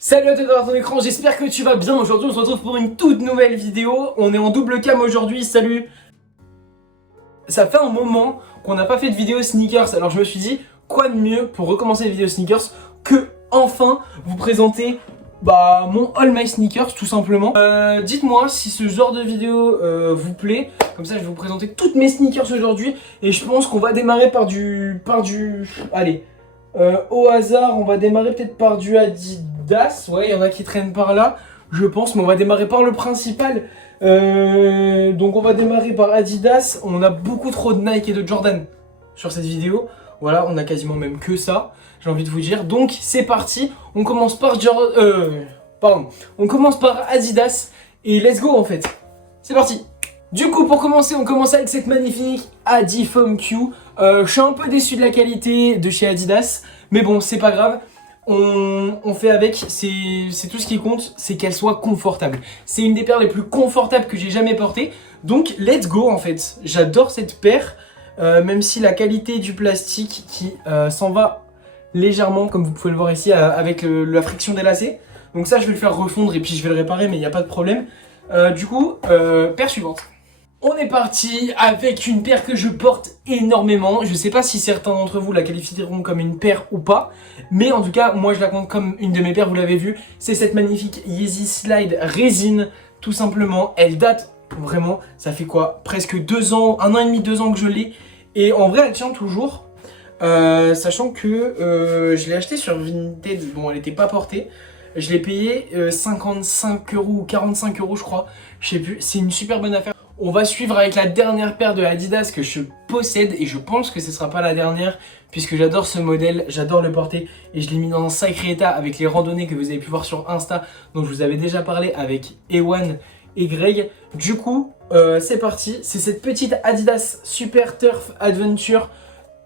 Salut à toi derrière ton écran, j'espère que tu vas bien. Aujourd'hui on se retrouve pour une toute nouvelle vidéo. On est en double cam aujourd'hui, salut. Ça fait un moment qu'on n'a pas fait de vidéo sneakers. Alors je me suis dit, quoi de mieux pour recommencer les vidéos sneakers que enfin vous présenter mon All My Sneakers tout simplement. Dites-moi si ce genre de vidéo vous plaît. Comme ça je vais vous présenter toutes mes sneakers aujourd'hui. Et je pense qu'on va démarrer par du... Allez, au hasard on va démarrer peut-être par du Adidas. Ouais, il y en a qui traînent par là, je pense. Mais on va démarrer par le principal. Donc on va démarrer par Adidas. On a beaucoup trop de Nike et de Jordan sur cette vidéo. Voilà, on a quasiment même que ça, j'ai envie de vous dire. Donc c'est parti, on commence par on commence par Adidas et let's go en fait. C'est parti. Du coup pour commencer, on commence avec cette magnifique Adi Foam Q. Je suis un peu déçu de la qualité de chez Adidas, mais bon c'est pas grave. On fait avec, c'est tout ce qui compte, c'est qu'elle soit confortable. C'est une des paires les plus confortables que j'ai jamais portées. Donc let's go en fait. J'adore cette paire, même si la qualité du plastique qui s'en va légèrement, comme vous pouvez le voir ici, avec la friction des lacets. Donc ça je vais le faire refondre et puis je vais le réparer, mais il n'y a pas de problème. Du coup, paire suivante. On est parti avec une paire que je porte énormément. Je sais pas si certains d'entre vous la qualifieront comme une paire ou pas, mais en tout cas, moi je la compte comme une de mes paires, vous l'avez vu. C'est cette magnifique Yeezy Slide résine, tout simplement. Elle date vraiment, ça fait quoi? Presque 2 ans, 1 an et demi, 2 ans que je l'ai. Et en vrai, elle tient toujours. Sachant que je l'ai acheté sur Vinted, bon elle n'était pas portée. Je l'ai payé 55 € ou 45 € je crois, je sais plus. C'est une super bonne affaire. On va suivre avec la dernière paire de Adidas que je possède et je pense que ce sera pas la dernière puisque j'adore ce modèle, j'adore le porter et je l'ai mis dans un sacré état avec les randonnées que vous avez pu voir sur Insta dont je vous avais déjà parlé avec Ewan et Greg. Du coup, c'est parti, c'est cette petite Adidas Super Turf Adventure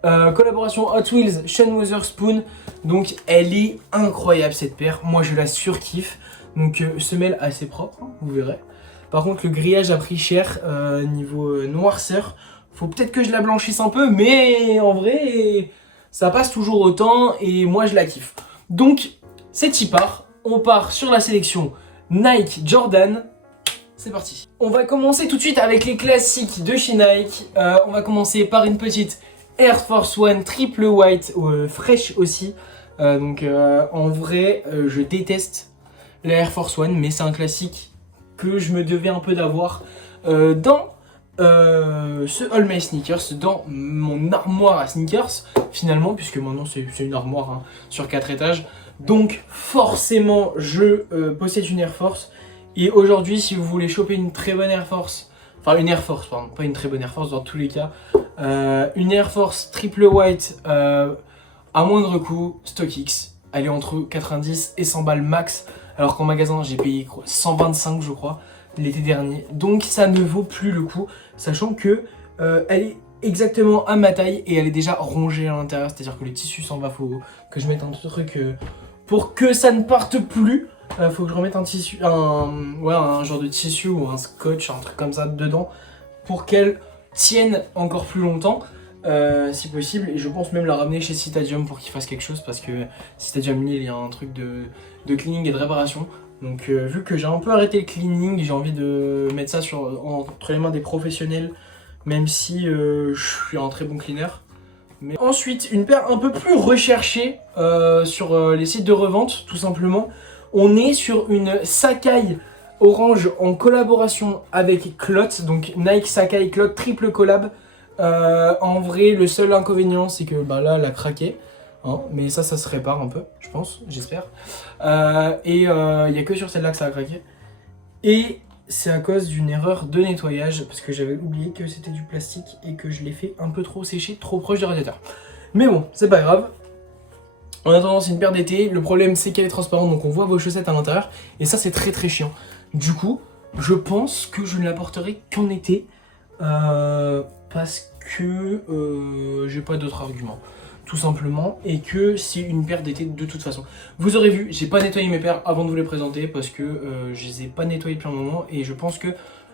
collaboration Hot Wheels, Sean Wotherspoon. Donc elle est incroyable cette paire, moi je la surkiffe. Donc semelle assez propre, hein, vous verrez. Par contre, le grillage a pris cher niveau noirceur. Faut peut-être que je la blanchisse un peu, mais en vrai, ça passe toujours autant et moi je la kiffe. Donc, c'est y part. On part sur la sélection Nike Jordan. C'est parti. On va commencer tout de suite avec les classiques de chez Nike. On va commencer par une petite Air Force One triple white, fraîche aussi. En vrai, je déteste la Air Force One, mais c'est un classique que je me devais un peu d'avoir dans ce All My Sneakers, dans mon armoire à sneakers finalement, puisque maintenant c'est une armoire hein, sur 4 étages. Donc forcément je possède une Air Force. Et aujourd'hui si vous voulez choper une très bonne Air Force, enfin une Air Force pardon, pas une très bonne Air Force dans tous les cas, une Air Force triple white à moindre coût, StockX, elle est entre 90 et 100 balles max. Alors qu'en magasin j'ai payé 125 je crois l'été dernier. Donc ça ne vaut plus le coup, sachant que elle est exactement à ma taille et elle est déjà rongée à l'intérieur. C'est-à-dire que le tissu s'en va, faut que je mette un truc pour que ça ne parte plus. Faut que je remette un tissu, un genre de tissu ou un scotch, un truc comme ça dedans pour qu'elle tienne encore plus longtemps. Si possible, et je pense même la ramener chez Citadium pour qu'il fasse quelque chose parce que Citadium Lille il y a un truc de cleaning et de réparation. Donc vu que j'ai un peu arrêté le cleaning, j'ai envie de mettre ça entre les mains des professionnels, même si je suis un très bon cleaner. Mais ensuite, une paire un peu plus recherchée sur les sites de revente, tout simplement. On est sur une Sacai orange en collaboration avec Clot, donc Nike Sacai Clot triple collab. En vrai, le seul inconvénient, c'est que là, elle a craqué. Hein, mais ça se répare un peu, je pense, j'espère. Il n'y a que sur celle-là que ça a craqué. Et c'est à cause d'une erreur de nettoyage, parce que j'avais oublié que c'était du plastique et que je l'ai fait un peu trop sécher, trop proche du radiateur. Mais bon, c'est pas grave. En attendant, c'est une paire d'été. Le problème, c'est qu'elle est transparente, donc on voit vos chaussettes à l'intérieur. Et ça, c'est très très chiant. Du coup, je pense que je ne la porterai qu'en été. Parce que j'ai pas d'autre argument. Tout simplement, et que c'est une paire d'été de toute façon. Vous aurez vu, j'ai pas nettoyé mes paires avant de vous les présenter parce que je les ai pas nettoyées depuis un moment et je pense que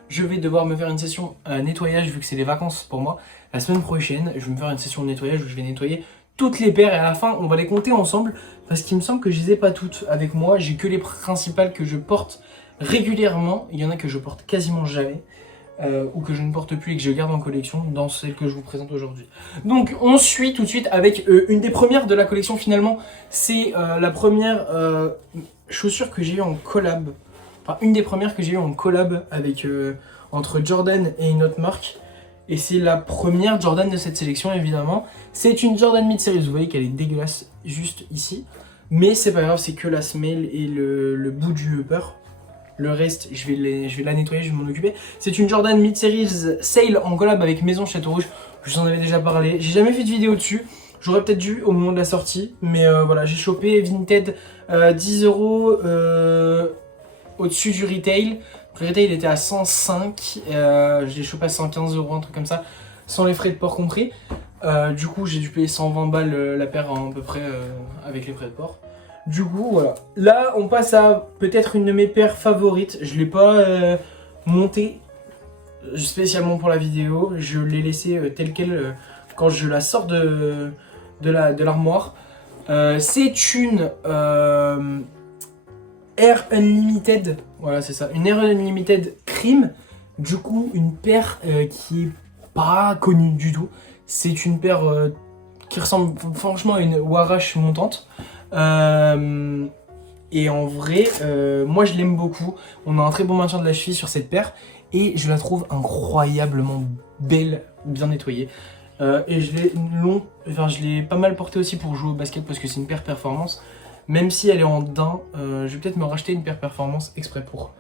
je vais devoir me faire une session nettoyage vu que c'est les vacances pour moi. La semaine prochaine, je vais me faire une session de nettoyage où je vais nettoyer toutes les paires et à la fin, on va les compter ensemble parce qu'il me semble que je les ai pas toutes avec moi. J'ai que les principales que je porte régulièrement. Il y en a que je porte quasiment jamais. Ou que je ne porte plus et que je garde en collection dans celle que je vous présente aujourd'hui. Donc on suit tout de suite avec une des premières de la collection finalement. C'est la première chaussure que j'ai eu en collab. Enfin une des premières que j'ai eu en collab avec entre Jordan et une autre marque. Et c'est la première Jordan de cette sélection évidemment. C'est une Jordan Mid-Series, vous voyez qu'elle est dégueulasse juste ici. Mais c'est pas grave, c'est que la semelle et le bout du upper. Le reste, je vais la nettoyer, je vais m'en occuper. C'est une Jordan Mid-Series Sale en collab avec Maison Château Rouge. Je vous en avais déjà parlé. J'ai jamais fait de vidéo dessus. J'aurais peut-être dû au moment de la sortie. Mais voilà, j'ai chopé Vinted 10 € au-dessus du retail. Le retail était à 105. Je l'ai chopé à 115 €, un truc comme ça. Sans les frais de port compris. Du coup, j'ai dû payer 120 balles la paire à peu près avec les frais de port. Du coup, voilà. Là, on passe à peut-être une de mes paires favorites. Je ne l'ai pas montée spécialement pour la vidéo. Je l'ai laissée telle qu'elle quand je la sors de l'armoire. C'est une Air Unlimited. Voilà, c'est ça. Une Air Unlimited Cream. Du coup, une paire qui est pas connue du tout. C'est une paire qui ressemble franchement à une Warash montante. Et en vrai, moi je l'aime beaucoup. On a un très bon maintien de la cheville sur cette paire et je la trouve incroyablement belle, bien nettoyée. Et je l'ai pas mal portée aussi pour jouer au basket parce que c'est une paire performance. Même si elle est en daim, je vais peut-être me racheter une paire performance exprès pour.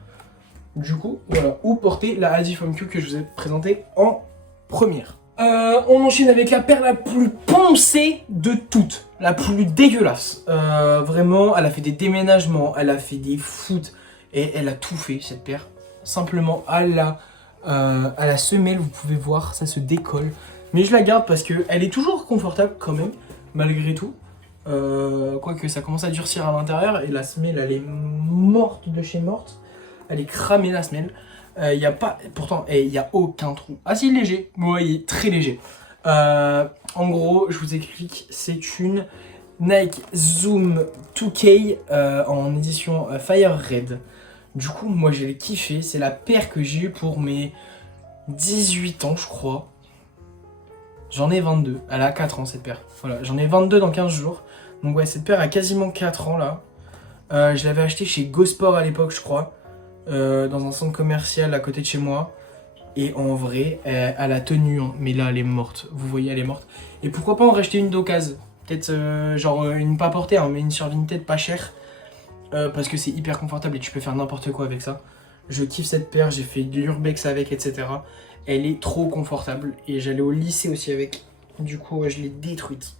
Du coup, voilà. Ou porter la Adi Foam Q que je vous ai présentée en première. On enchaîne avec la paire la plus poncée de toutes, la plus dégueulasse. Vraiment, elle a fait des déménagements, elle a fait des foot et elle a tout fait cette paire. Simplement à la semelle, vous pouvez voir, ça se décolle. Mais je la garde parce qu'elle est toujours confortable quand même, malgré tout. Quoique ça commence à durcir à l'intérieur et la semelle elle est morte de chez morte. Elle est cramée la semelle. Il y a pas, pourtant, il n'y a aucun trou. Ah si, il est léger. Ouais, il est très léger. En gros, je vous explique, c'est une Nike Zoom 2K en édition Fire Red. Du coup, moi, je l'ai kiffé. C'est la paire que j'ai eue pour mes 18 ans, je crois. J'en ai 22. Elle a 4 ans, cette paire. Voilà, j'en ai 22 dans 15 jours. Donc ouais, cette paire a quasiment 4 ans, là. Je l'avais achetée chez Gosport à l'époque, je crois. Dans un centre commercial à côté de chez moi. Et en vrai, elle a tenu, hein. Mais là, elle est morte. Vous voyez, elle est morte. Et pourquoi pas en racheter une d'occasion? Peut-être, genre, une pas portée, hein, mais une sur Vinted pas chère. Parce que c'est hyper confortable et tu peux faire n'importe quoi avec ça. Je kiffe cette paire, j'ai fait de l'urbex avec, etc. Elle est trop confortable. Et j'allais au lycée aussi avec. Du coup, je l'ai détruite.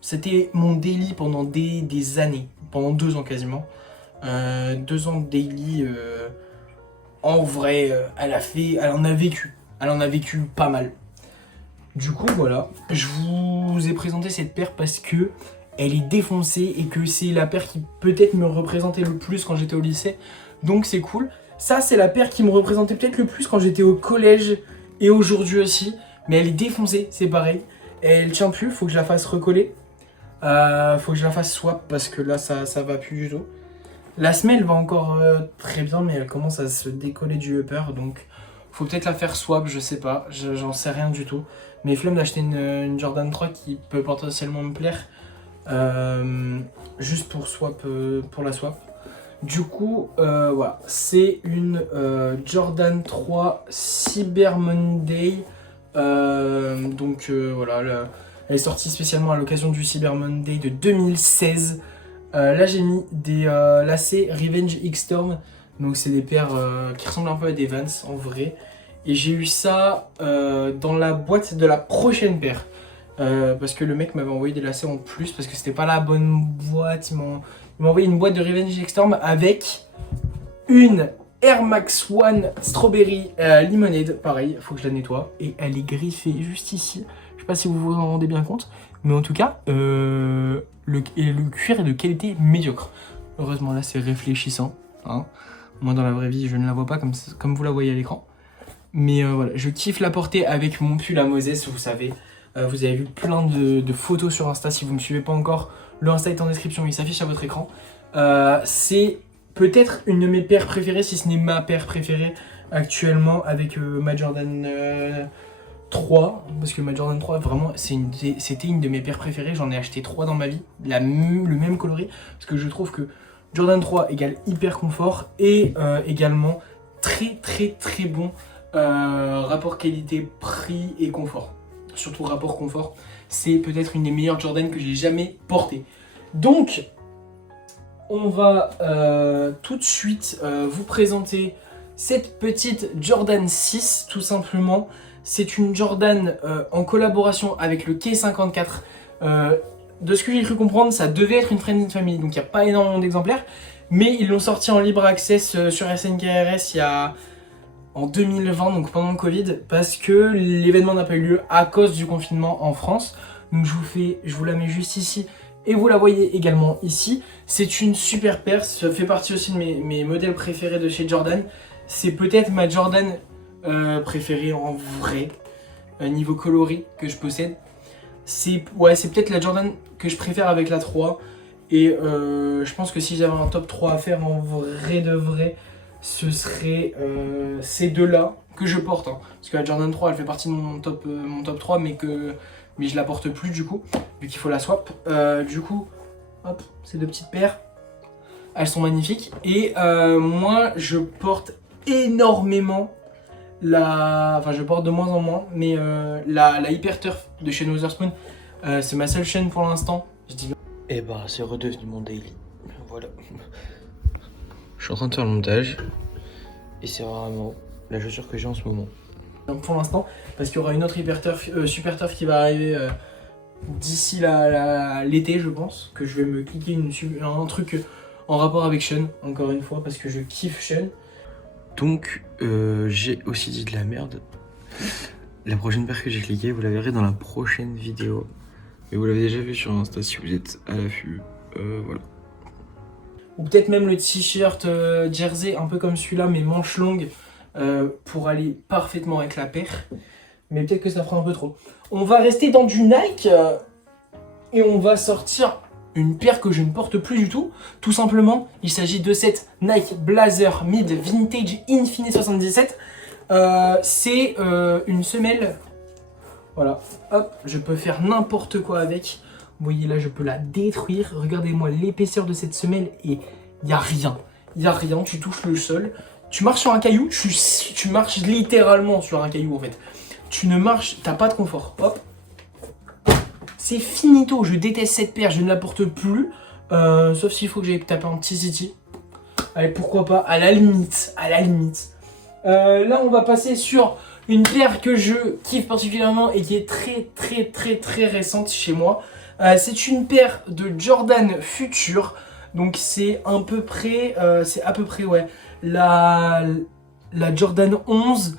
C'était mon daily pendant des années. Pendant 2 ans quasiment. 2 ans de daily, en vrai, elle en a vécu. Elle en a vécu pas mal. Du coup, voilà. Je vous ai présenté cette paire parce que elle est défoncée et que c'est la paire qui peut-être me représentait le plus quand j'étais au lycée. Donc c'est cool. Ça, c'est la paire qui me représentait peut-être le plus quand j'étais au collège et aujourd'hui aussi. Mais elle est défoncée, c'est pareil. Elle tient plus, faut que je la fasse recoller. Faut que je la fasse swap parce que là, ça va plus du tout. La semelle va encore très bien, mais elle commence à se décoller du upper, donc faut peut-être la faire swap, je sais pas, j'en sais rien du tout. Mais flemme d'acheter une Jordan 3 qui peut potentiellement me plaire, juste pour swap, pour la swap. Du coup, voilà, c'est une Jordan 3 Cyber Monday, donc voilà, elle est sortie spécialement à l'occasion du Cyber Monday de 2016. Là j'ai mis des lacets Revenge X-Storm, donc c'est des paires qui ressemblent un peu à des Vans en vrai. Et j'ai eu ça dans la boîte de la prochaine paire. Parce que le mec m'avait envoyé des lacets en plus parce que c'était pas la bonne boîte. Il m'a envoyé une boîte de Revenge X-Storm avec une Air Max One Strawberry Lemonade. Pareil, faut que je la nettoie. Et elle est griffée juste ici. Je sais pas si vous vous en rendez bien compte. Mais en tout cas, le cuir est de qualité médiocre. Heureusement, là, c'est réfléchissant. Hein. Moi, dans la vraie vie, je ne la vois pas comme vous la voyez à l'écran. Mais voilà, je kiffe la porter avec mon pull à Moses, vous savez. Vous avez vu plein de photos sur Insta. Si vous ne me suivez pas encore, le Insta est en description, il s'affiche à votre écran. C'est peut-être une de mes paires préférées, si ce n'est ma paire préférée actuellement, avec ma Jordan 3. Parce que ma Jordan 3, vraiment, c'était une de mes paires préférées. J'en ai acheté 3 dans ma vie, le même coloris. Parce que je trouve que Jordan 3 égale hyper confort et également très bon rapport qualité-prix et confort. Surtout rapport confort, c'est peut-être une des meilleures Jordan que j'ai jamais portées. Donc, on va tout de suite vous présenter cette petite Jordan 6, tout simplement. C'est une Jordan en collaboration avec le K54. De ce que j'ai cru comprendre, ça devait être une Friends and Family, donc il n'y a pas énormément d'exemplaires. Mais ils l'ont sorti en libre access sur SNKRS en 2020, donc pendant le Covid, parce que l'événement n'a pas eu lieu à cause du confinement en France. Donc je vous la mets juste ici et vous la voyez également ici. C'est une super paire, ça fait partie aussi de mes modèles préférés de chez Jordan. C'est peut-être ma Jordan préférée en vrai, niveau coloris que je possède. C'est peut-être la Jordan que je préfère avec la 3. Et je pense que si j'avais un top 3 à faire en vrai de vrai, ce serait ces deux-là que je porte. Hein. Parce que la Jordan 3, elle fait partie de mon top 3, mais je la porte plus du coup, vu qu'il faut la swap. Du coup, hop, ces deux petites paires, elles sont magnifiques. Et moi, je porte énormément enfin je porte de moins en moins, mais la Hyper Turf de chez Wotherspoon, c'est ma seule chaîne pour l'instant. Et bah c'est redevenu mon daily. Voilà. Je suis en train de faire le montage. Et c'est vraiment la chaussure que j'ai en ce moment. Donc pour l'instant, parce qu'il y aura une autre Hyper Turf, Super Turf qui va arriver d'ici l'été, je pense. Que je vais me cliquer un truc en rapport avec Sean, encore une fois, parce que je kiffe Sean. Donc j'ai aussi dit de la merde. La prochaine paire que j'ai cliquée, vous la verrez dans la prochaine vidéo. Mais vous l'avez déjà vu sur Insta si vous êtes à l'affût. Voilà. Ou peut-être même le t-shirt jersey, un peu comme celui-là, mais manches longues, pour aller parfaitement avec la paire. Mais peut-être que ça fera un peu trop. On va rester dans du Nike et on va sortir une paire que je ne porte plus du tout. Tout simplement, il s'agit de cette Nike Blazer Mid Vintage Infinite 77. C'est une semelle. Voilà, hop, je peux faire n'importe quoi avec. Vous voyez là, je peux la détruire. Regardez-moi l'épaisseur de cette semelle et il n'y a rien. Il n'y a rien, tu touches le sol. Tu marches sur un caillou, tu marches littéralement sur un caillou en fait. Tu ne marches, t'as pas de confort. Hop. C'est finito, je déteste cette paire, je ne la porte plus. Sauf s'il faut que j'aille taper un petit city. Allez, pourquoi pas, à la limite, à la limite. Là, on va passer sur une paire que je kiffe particulièrement et qui est très récente chez moi. C'est une paire de Jordan Future. Donc c'est à peu près ouais, la Jordan 11,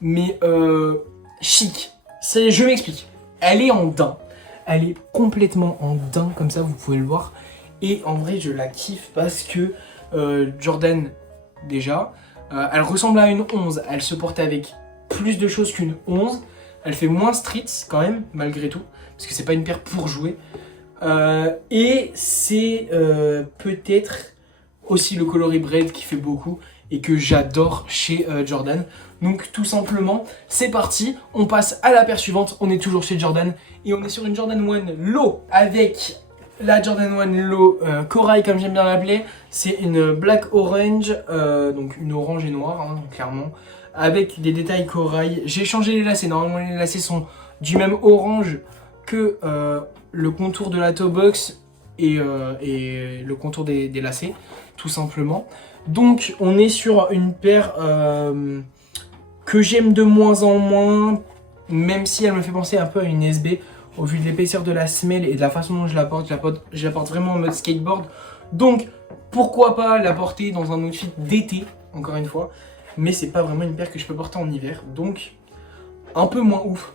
mais chic. Je m'explique. Elle est en daim. Elle est complètement en daim, comme ça vous pouvez le voir. Et en vrai je la kiffe parce que Jordan déjà, elle ressemble à une 11. Elle se porte avec plus de choses qu'une 11. Elle fait moins street quand même, malgré tout. Parce que c'est pas une paire pour jouer. Et c'est peut-être aussi le coloris braid qui fait beaucoup et que j'adore chez Jordan. Donc tout simplement, c'est parti. On passe à la paire suivante. On est toujours chez Jordan. Et on est sur une Jordan 1 Low avec la Jordan 1 Low corail comme j'aime bien l'appeler. C'est une black orange, donc une orange et noire hein, clairement. Avec des détails corail. J'ai changé les lacets. Normalement les lacets sont du même orange que le contour de la toe box et le contour des lacets, tout simplement. Donc on est sur une paire que j'aime de moins en moins, même si elle me fait penser un peu à une SB, au vu de l'épaisseur de la semelle et de la façon dont je la porte vraiment en mode skateboard. Donc pourquoi pas la porter dans un outfit d'été, encore une fois, mais c'est pas vraiment une paire que je peux porter en hiver, donc un peu moins ouf.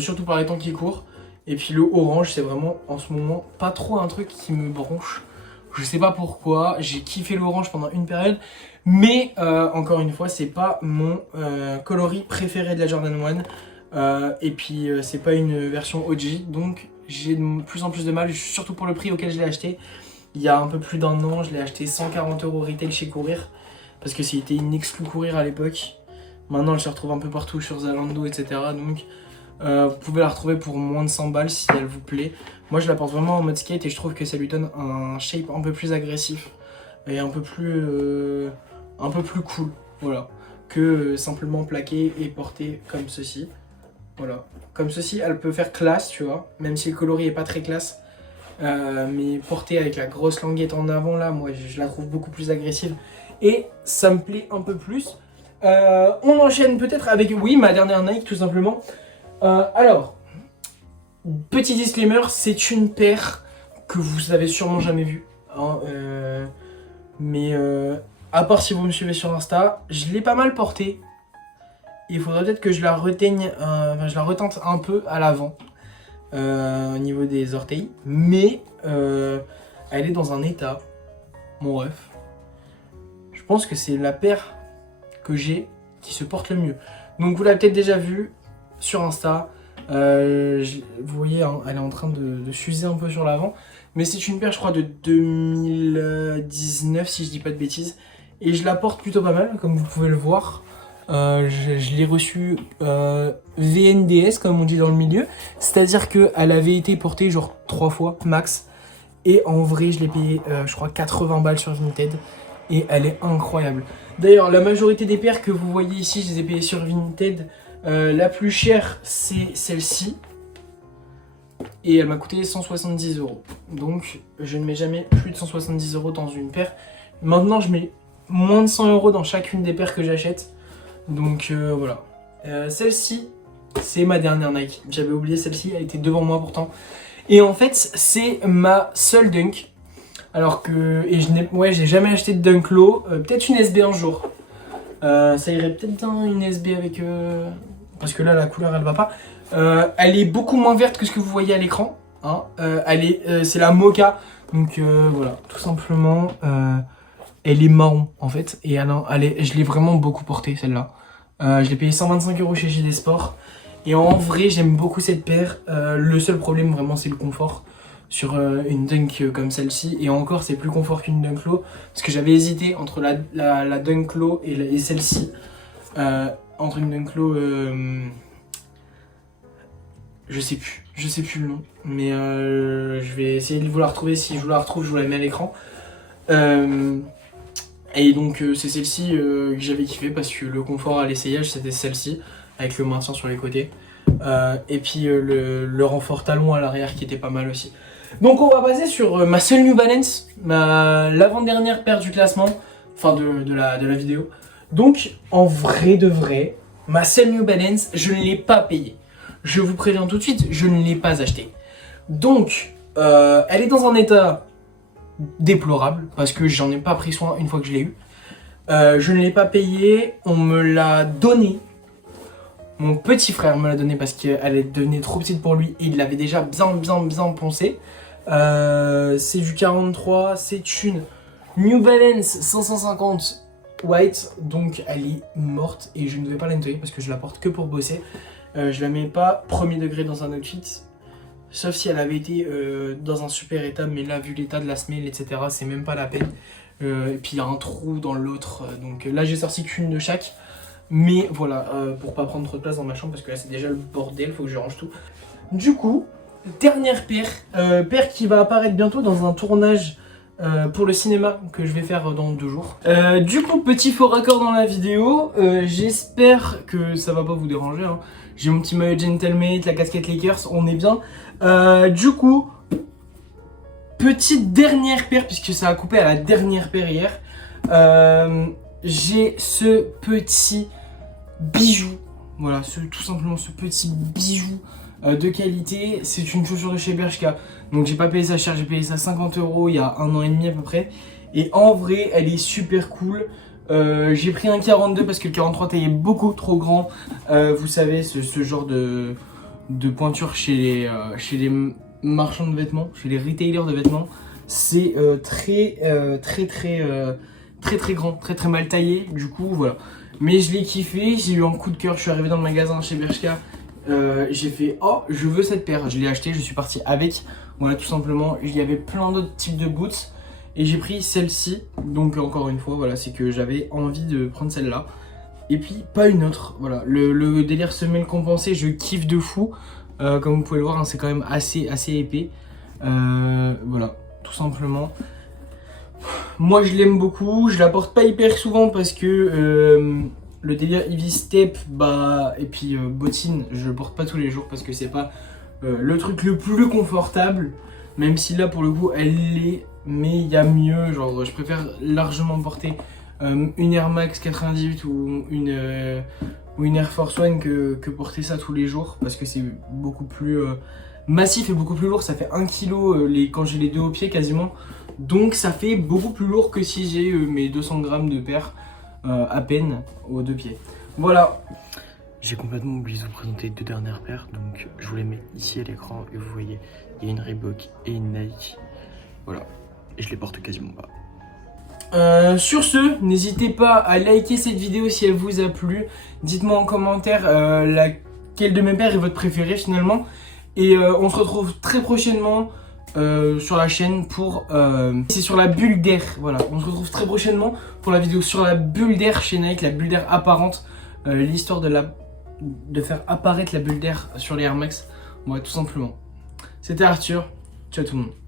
Surtout par les temps qui courent. Et puis le orange, c'est vraiment en ce moment pas trop un truc qui me branche. Je sais pas pourquoi, j'ai kiffé l'orange pendant une période, mais encore une fois, c'est pas mon coloris préféré de la Jordan 1. Et puis c'est pas une version OG, donc j'ai de plus en plus de mal, surtout pour le prix auquel je l'ai acheté. Il y a un peu plus d'un an, je l'ai acheté 140 € retail chez Courir, parce que c'était une exclu Courir à l'époque. Maintenant elle se retrouve un peu partout sur Zalando, etc. Donc vous pouvez la retrouver pour moins de 100 balles si elle vous plaît. Moi je la porte vraiment en mode skate et je trouve que ça lui donne un shape un peu plus agressif et un peu plus cool, voilà, que simplement plaquer et porter comme ceci. Voilà, comme ceci, elle peut faire classe, tu vois, même si le coloris est pas très classe. Mais portée avec la grosse languette en avant, là, moi je la trouve beaucoup plus agressive et ça me plaît un peu plus. On enchaîne peut-être avec, oui, ma dernière Nike, tout simplement. Alors, petit disclaimer, c'est une paire que vous avez sûrement jamais vue. Hein, mais à part si vous me suivez sur Insta, je l'ai pas mal portée. Il faudrait peut-être que je la reteigne, je la retente un peu à l'avant, au niveau des orteils. Mais elle est dans un état, mon ref. Je pense que c'est la paire que j'ai qui se porte le mieux. Donc vous l'avez peut-être déjà vu sur Insta. Vous voyez, hein, elle est en train de s'user un peu sur l'avant. Mais c'est une paire, je crois, de 2019, si je dis pas de bêtises. Et je la porte plutôt pas mal, comme vous pouvez le voir. Je l'ai reçue VNDS, comme on dit dans le milieu. C'est-à-dire qu'elle avait été portée genre 3 fois max. Et en vrai, je l'ai payée, je crois, 80 balles sur Vinted. Et elle est incroyable. D'ailleurs, la majorité des paires que vous voyez ici, je les ai payées sur Vinted. La plus chère, c'est celle-ci. Et elle m'a coûté 170 €. Donc, je ne mets jamais plus de 170 € dans une paire. Maintenant, je mets moins de 100 € dans chacune des paires que j'achète. Donc, voilà. Celle-ci, c'est ma dernière Nike. J'avais oublié celle-ci, elle était devant moi pourtant. Et en fait, c'est ma seule Dunk. Alors que... Et j'ai jamais acheté de Dunk Low. Peut-être une SB un jour. Ça irait peut-être dans une SB avec... Parce que là, la couleur, elle va pas. Elle est beaucoup moins verte que ce que vous voyez à l'écran. Hein. C'est la Mocha. Donc voilà, tout simplement, elle est marron en fait. Et je l'ai vraiment beaucoup portée celle-là. Je l'ai payée 125 € chez JD Sport. Et en vrai, j'aime beaucoup cette paire. Le seul problème vraiment, c'est le confort. Sur une Dunk comme celle-ci. Et encore, c'est plus confort qu'une Dunk Low. Parce que j'avais hésité entre la Dunk Low et celle-ci. Entre une Dunk Low... je sais plus le nom, mais je vais essayer de vous la retrouver. Si je vous la retrouve, je vous la mets à l'écran. Et donc c'est celle-ci que j'avais kiffé parce que le confort à l'essayage c'était celle-ci, avec le maintien sur les côtés. Et puis le renfort talon à l'arrière qui était pas mal aussi. Donc on va passer sur ma seule New Balance, l'avant-dernière paire du classement, enfin de la vidéo. Donc en vrai de vrai, ma seule New Balance, je ne l'ai pas payée. Je vous préviens tout de suite, je ne l'ai pas achetée. Donc, elle est dans un état déplorable, parce que j'en ai pas pris soin une fois que je l'ai eu. Je ne l'ai pas payée, on me l'a donnée. Mon petit frère me l'a donnée parce qu'elle devenait trop petite pour lui et il l'avait déjà bien poncée. C'est du 43, c'est une New Balance 550 white, donc elle est morte et je ne vais pas la nettoyer parce que je la porte que pour bosser. Je la mets pas premier degré dans un outfit, sauf si elle avait été dans un super état, mais là vu l'état de la semelle etc, c'est même pas la peine. Et puis il y a un trou dans l'autre, donc là j'ai sorti qu'une de chaque. Mais voilà, pour pas prendre trop de place dans ma chambre, parce que là c'est déjà le bordel, faut que je range tout. Du coup, dernière paire, paire qui va apparaître bientôt dans un tournage pour le cinéma que je vais faire dans 2 jours. Du coup, petit faux raccord dans la vidéo, j'espère que ça va pas vous déranger. Hein. J'ai mon petit maillot Gentlemate, la casquette Lakers, on est bien. Du coup, petite dernière paire, puisque ça a coupé à la dernière paire hier. J'ai ce petit bijou, voilà, tout simplement ce petit bijou de qualité. C'est une chaussure de chez Bershka, donc j'ai pas payé ça cher, j'ai payé ça 50 € il y a 1 an et demi à peu près. Et en vrai, elle est super cool. J'ai pris un 42 parce que le 43 taille est beaucoup trop grand. Vous savez, ce genre de pointure chez les marchands de vêtements, chez les retailers de vêtements, c'est très grand, très mal taillé, du coup voilà. Mais je l'ai kiffé, j'ai eu un coup de cœur, je suis arrivé dans le magasin chez Bershka, j'ai fait oh je veux cette paire, je l'ai acheté, je suis parti avec, voilà tout simplement. Il y avait plein d'autres types de boots et j'ai pris celle-ci, donc encore une fois voilà, c'est que j'avais envie de prendre celle-là et puis pas une autre. Voilà, le délire semelle compensée, je kiffe de fou. Comme vous pouvez le voir, hein, c'est quand même assez épais. Voilà, tout simplement. Moi je l'aime beaucoup, je la porte pas hyper souvent parce que le délire Eevee Step et puis bottine, je le porte pas tous les jours parce que c'est pas le truc le plus confortable. Même si là pour le coup elle l'est, mais il y a mieux, genre je préfère largement porter une Air Max 98 ou une Air Force One que porter ça tous les jours parce que c'est beaucoup plus massif et beaucoup plus lourd. Ça fait 1 kg quand j'ai les deux au pied quasiment, donc ça fait beaucoup plus lourd que si j'ai mes 200 grammes de paire à peine aux deux pieds. Voilà. J'ai complètement oublié de vous présenter les deux dernières paires, donc je vous les mets ici à l'écran et vous voyez, il y a une Reebok et une Nike. Voilà, et je les porte quasiment pas. Sur ce, n'hésitez pas à liker cette vidéo si elle vous a plu. Dites-moi en commentaire laquelle de mes paires est votre préférée finalement. Et on se retrouve très prochainement sur la chaîne pour... c'est sur la bulle d'air, voilà. On se retrouve très prochainement pour la vidéo sur la bulle d'air chez Nike, la bulle d'air apparente. L'histoire de faire apparaître la bulle d'air sur les Air Max. Ouais, tout simplement. C'était Arthur. Ciao tout le monde.